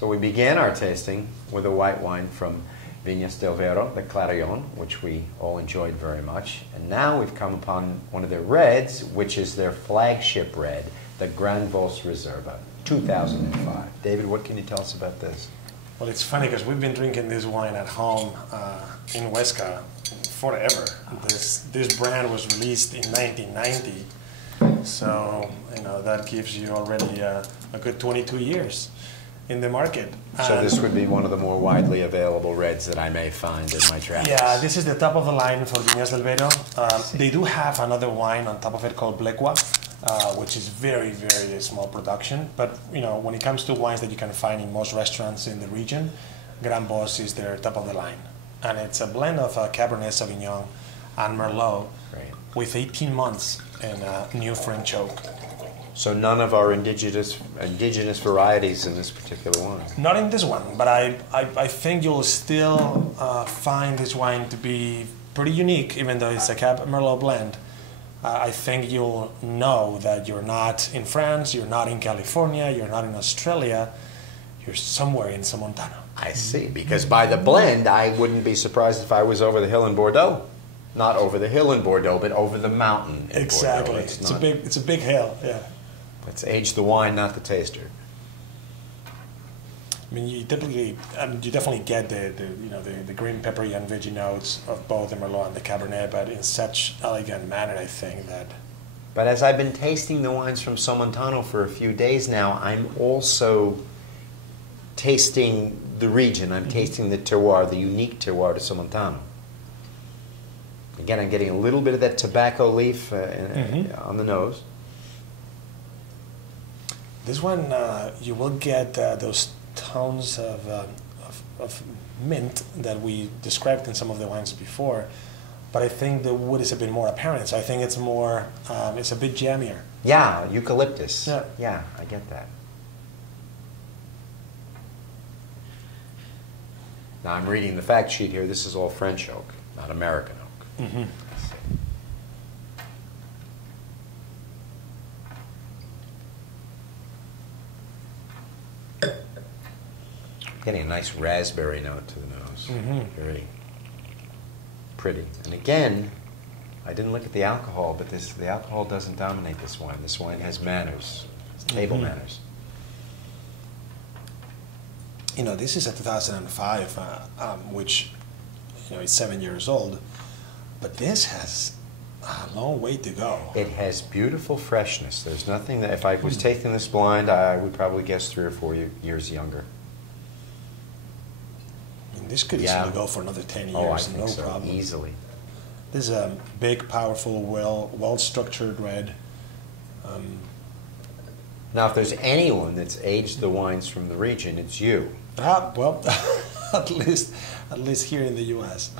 So we began our tasting with a white wine from Viñas del Vero, the Clarion, which we all enjoyed very much. And now we've come upon one of their reds, which is their flagship red, the Gran Vos Reserva, 2005. David, what can you tell us about this? Well, it's funny because we've been drinking this wine at home in Huesca forever. This brand was released in 1990, so that gives you already a good 22 years in the market. So this would be one of the more widely available reds that I may find in my travels. Yeah, this is the top of the line for Viñas del Vero. They do have another wine on top of it called Blecua, which is very, very small production. But when it comes to wines that you can find in most restaurants in the region, Gran Vos is their top of the line. And it's a blend of Cabernet Sauvignon and Merlot with 18 months in new French oak. So none of our indigenous varieties in this particular wine? Not in this one, but I think you'll still find this wine to be pretty unique, even though it's a Cab Merlot blend. I think you'll know that you're not in France, you're not in California, you're not in Australia, you're somewhere in Somontano. I see, because by the blend, I wouldn't be surprised if I was over the hill in Bordeaux. Not over the hill in Bordeaux, but over the mountain in exactly. Bordeaux. It's a big hill, yeah. Let's age the wine, not the taster. I mean, you definitely get the green peppery and veggie notes of both the Merlot and the Cabernet, but in such elegant manner, I think that. But as I've been tasting the wines from Somontano for a few days now, I'm also tasting the region. I'm tasting the terroir, the unique terroir to Somontano. Again, I'm getting a little bit of that tobacco leaf on the nose. This one, you will get those tones of mint that we described in some of the wines before, but I think the wood is a bit more apparent, so I think it's more, it's a bit jammier. Yeah, eucalyptus. Yeah, yeah, I get that. Now I'm reading the fact sheet here. This is all French oak, not American oak. Mm-hmm. Getting a nice raspberry note to the nose. Mm-hmm. Very pretty. And again, I didn't look at the alcohol, but the alcohol doesn't dominate this wine. This wine has manners, table manners. This is a 2005, which is 7 years old, but this has a long way to go. It has beautiful freshness. There's nothing that, if I was tasting this blind, I would probably guess 3 or 4 years younger. This could easily go for another 10 years, oh, I think no so, problem. Easily. This is a big, powerful, well-structured red. Now, if there's anyone that's aged the wines from the region, it's you. Well, at least here in the U.S.